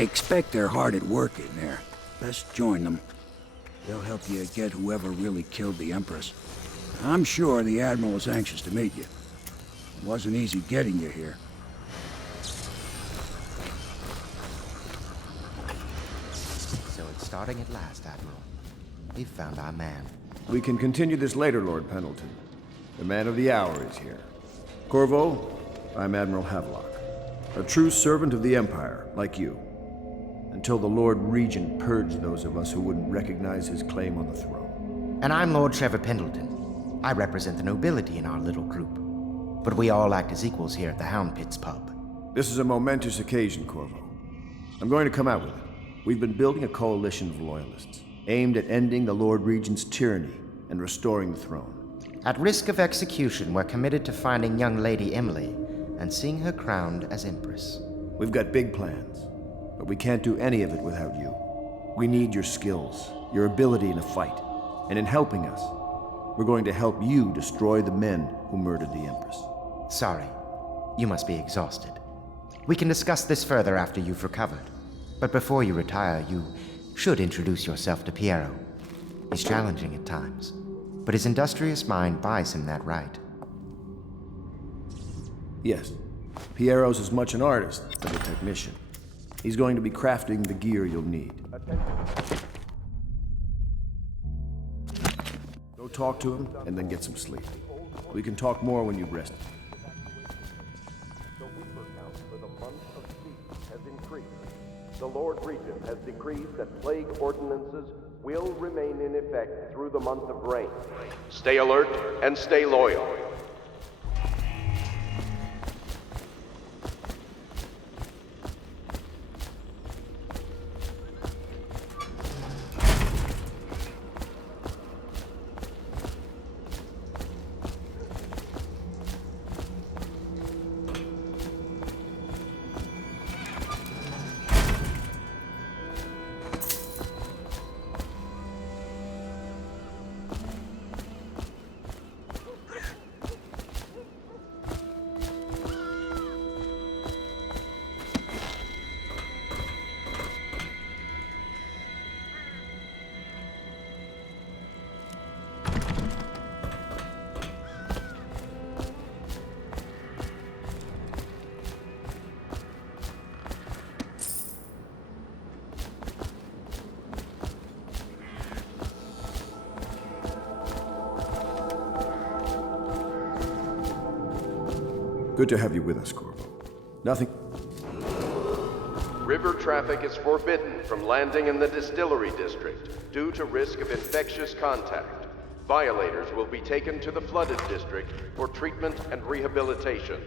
I expect they're hard at work in there. Best join them. They'll help you get whoever really killed the Empress. I'm sure the Admiral is anxious to meet you. It wasn't easy getting you here. So it's starting at last, Admiral. We've found our man. We can continue this later, Lord Pendleton. The man of the hour is here. Corvo, I'm Admiral Havelock. A true servant of the Empire, like you. Until the Lord Regent purged those of us who wouldn't recognize his claim on the throne. And I'm Lord Trevor Pendleton. I represent the nobility in our little group. But we all act as equals here at the Hound Pits pub. This is a momentous occasion, Corvo. I'm going to come out with it. We've been building a coalition of loyalists, aimed at ending the Lord Regent's tyranny and restoring the throne. At risk of execution, we're committed to finding young Lady Emily and seeing her crowned as Empress. We've got big plans, but we can't do any of it without you. We need your skills, your ability in a fight, and in helping us, we're going to help you destroy the men who murdered the Empress. Sorry, you must be exhausted. We can discuss this further after you've recovered. But before you retire, you should introduce yourself to Piero. He's challenging at times, but his industrious mind buys him that right. Yes, Piero's as much an artist as a technician. He's going to be crafting the gear you'll need. Go talk to him, and then get some sleep. We can talk more when you've rested. The weeper count for the month of peace has increased. The Lord Regent has decreed that plague ordinances will remain in effect through the month of rain. Stay alert and stay loyal. Good to have you with us, Corvo. Nothing... River traffic is forbidden from landing in the distillery district due to risk of infectious contact. Violators will be taken to the flooded district for treatment and rehabilitation.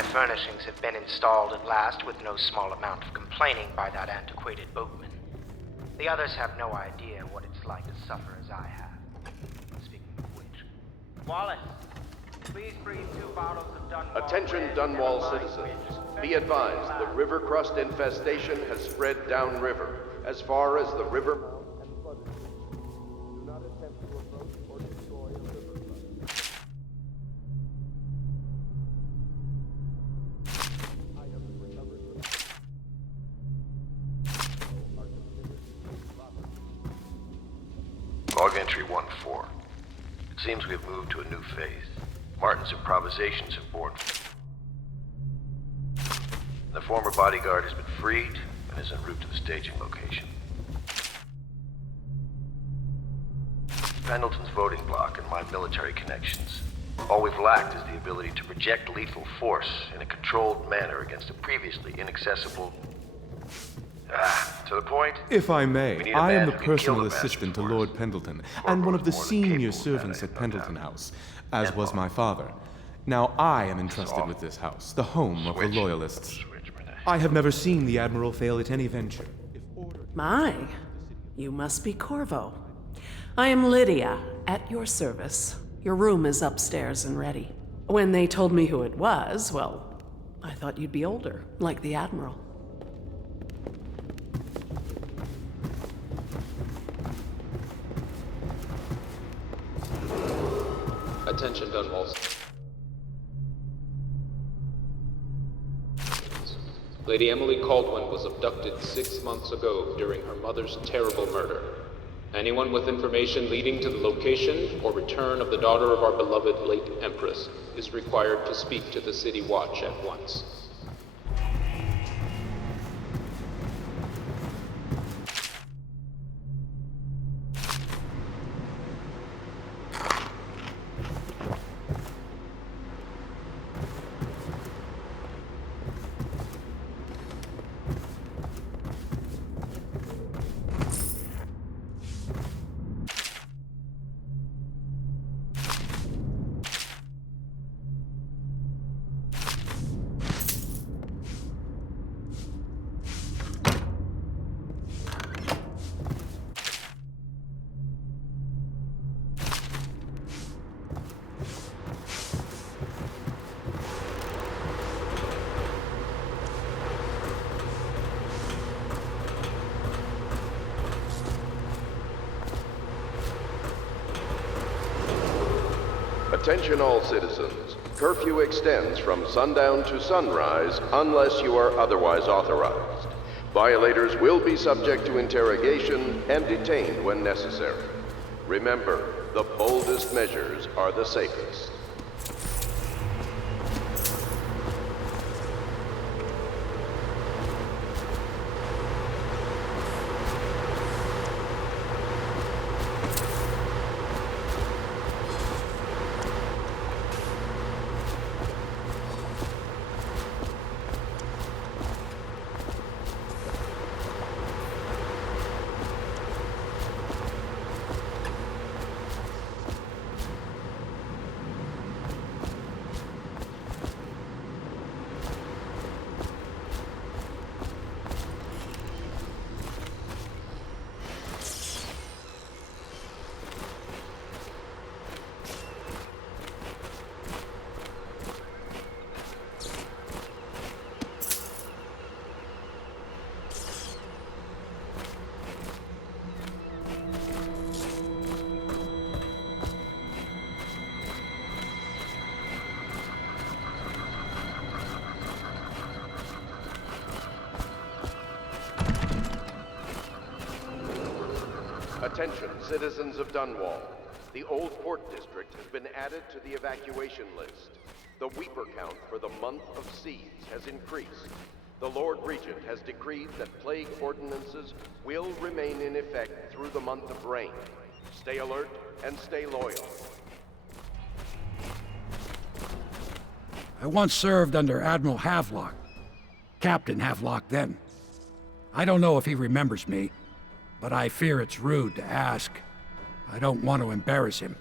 My furnishings have been installed at last with no small amount of complaining by that antiquated boatman. The others have no idea what it's like to suffer as I have. Speaking of which, Wallace, please bring 2 bottles of Dunwall. Attention, Red Dunwall Nevermind citizens. Witch. Be advised, the river crust infestation has spread downriver, as far as the river mouth and flooded streams. Do not attempt to approach or destroy a river crust. Items recovered from are considered state property. Log entry 1-4. It seems we have moved to a new phase. Martin's improvisations have borne fruit. The former bodyguard has been freed and is en route to the staging location. Pendleton's voting block and my military connections. All we've lacked is the ability to project lethal force in a controlled manner against a previously inaccessible... to the point? If I We may, need a I man am the who can kill personal the bastard assistant to for us. Lord Pendleton, Or and one of the more than capable senior of servants handling at Pendleton no doubt. House, as And was more. my father. Now I am entrusted Soft. with this house, the home of the Switch. Loyalists. Switch, Renee. I have never seen the Admiral fail at any venture. If ordered... My, you must be Corvo. I am Lydia, at your service. Your room is upstairs and ready. When they told me who it was, well, I thought you'd be older, like the Admiral. Attention, Dunwalls. Lady Emily Caldwin was abducted 6 months ago during her mother's terrible murder. Anyone with information leading to the location or return of the daughter of our beloved late Empress is required to speak to the City Watch at once. Attention all citizens. Curfew extends from sundown to sunrise unless you are otherwise authorized. Violators will be subject to interrogation and detained when necessary. Remember, the boldest measures are the safest. Attention, citizens of Dunwall. The Old Port District has been added to the evacuation list. The Weeper count for the month of siege has increased. The Lord Regent has decreed that plague ordinances will remain in effect through the month of rain. Stay alert and stay loyal. I once served under Admiral Havelock. Captain Havelock then. I don't know if he remembers me, but I fear it's rude to ask. I don't want to embarrass him.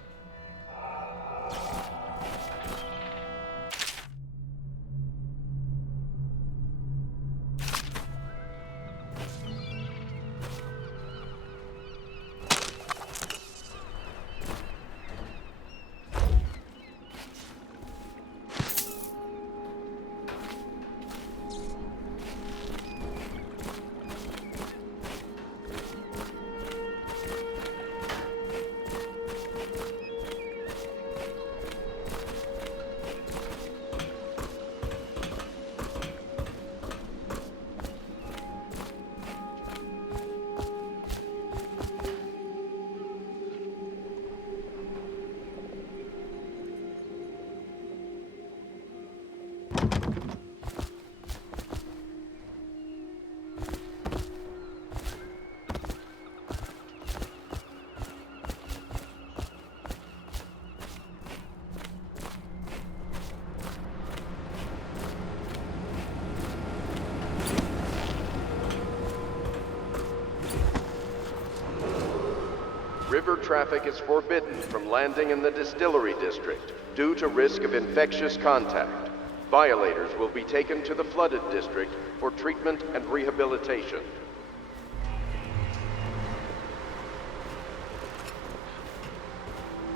River traffic is forbidden from landing in the distillery district due to risk of infectious contact. Violators will be taken to the flooded district for treatment and rehabilitation.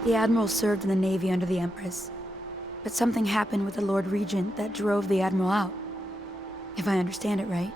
The Admiral served in the Navy under the Empress, but something happened with the Lord Regent that drove the Admiral out, if I understand it right.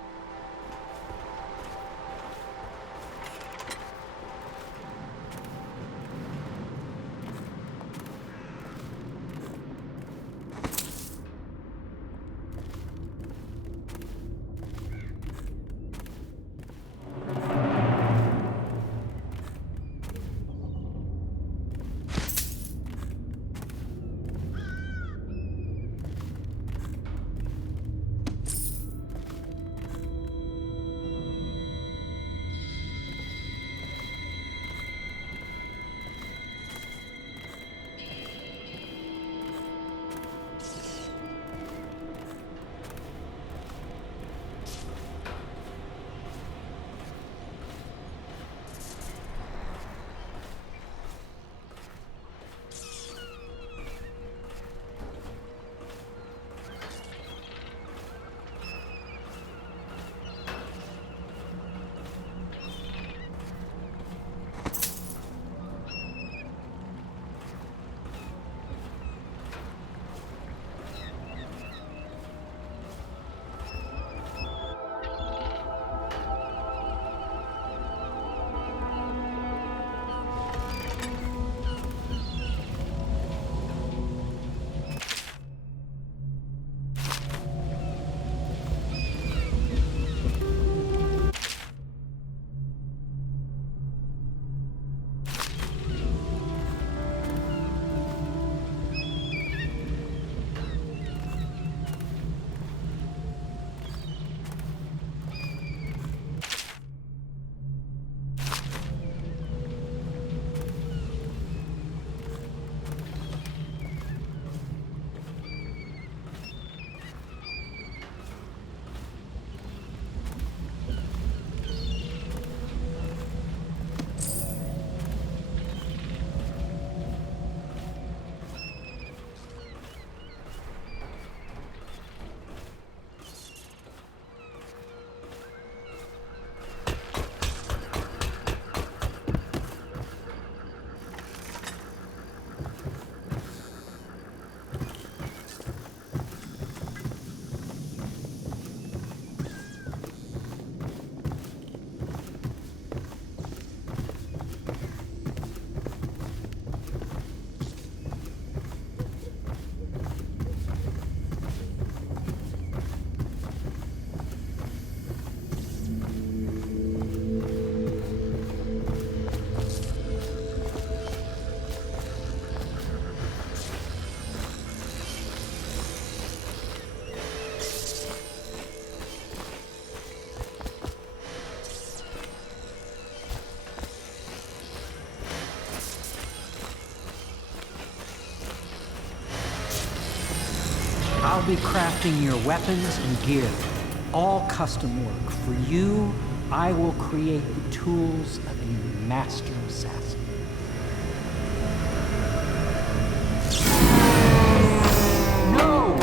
I'll be crafting your weapons and gear, all custom work. For you, I will create the tools of a master assassin. No!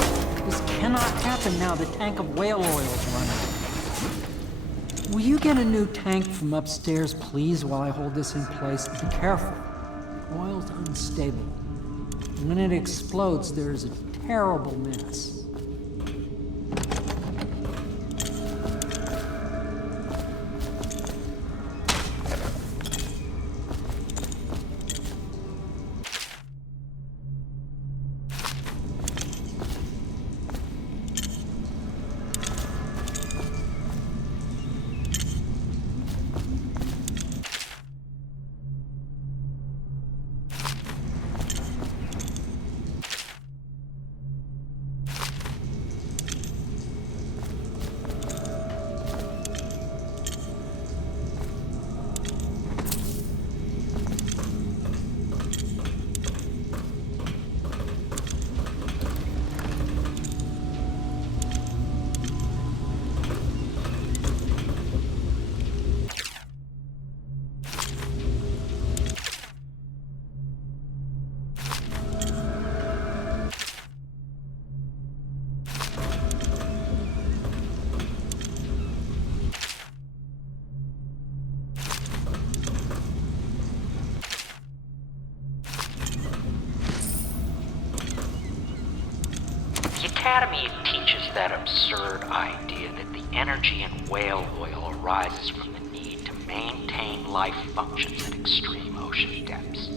This cannot happen now. The tank of whale oil is running. Will you get a new tank from upstairs, please, while I hold this in place? Be careful. Oil's unstable. When it explodes, there is a terrible mess. Academy teaches that absurd idea that the energy in whale oil arises from the need to maintain life functions at extreme ocean depths.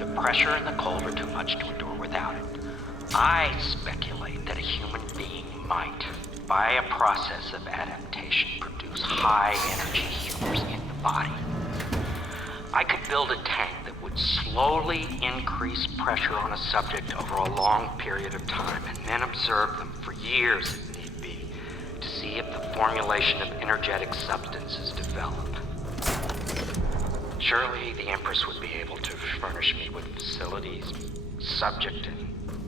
The pressure and the cold are too much to endure without it. I speculate that a human being might, by a process of adaptation, produce high-energy humors in the body. I could build a tank that would slowly increase pressure on a subject over a long period of time and then observe them for years if need be to see if the formulation of energetic substances develop. Surely the Empress would be able to furnish me with facilities subject to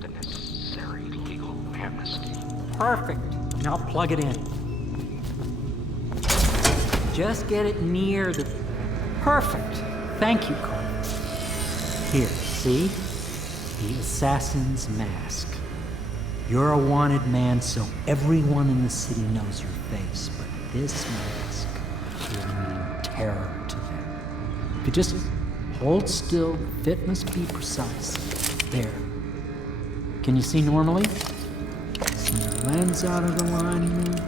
the necessary legal amnesty. Perfect. Now plug it in. Just get it near the... Perfect. Thank you, Carl. Here, see? The assassin's mask. You're a wanted man, so everyone in the city knows your face, but this mask will mean terror to them. If you just hold still, the fit must be precise. There. Can you see normally? See the lens out of alignment.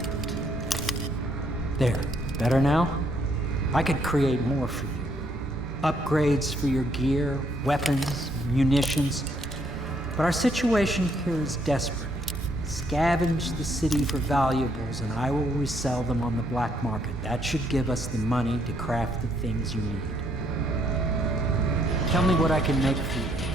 There. Better now? I could create more for you. Upgrades for your gear, weapons, munitions. But our situation here is desperate. Scavenge the city for valuables and I will resell them on the black market. That should give us the money to craft the things you need. Tell me what I can make for you.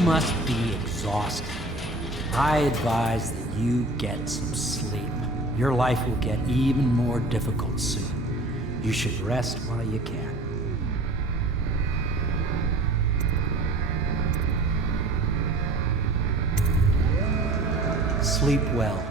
must be exhausted. I advise that you get some sleep. Your life will get even more difficult soon. You should rest while you can. Sleep well.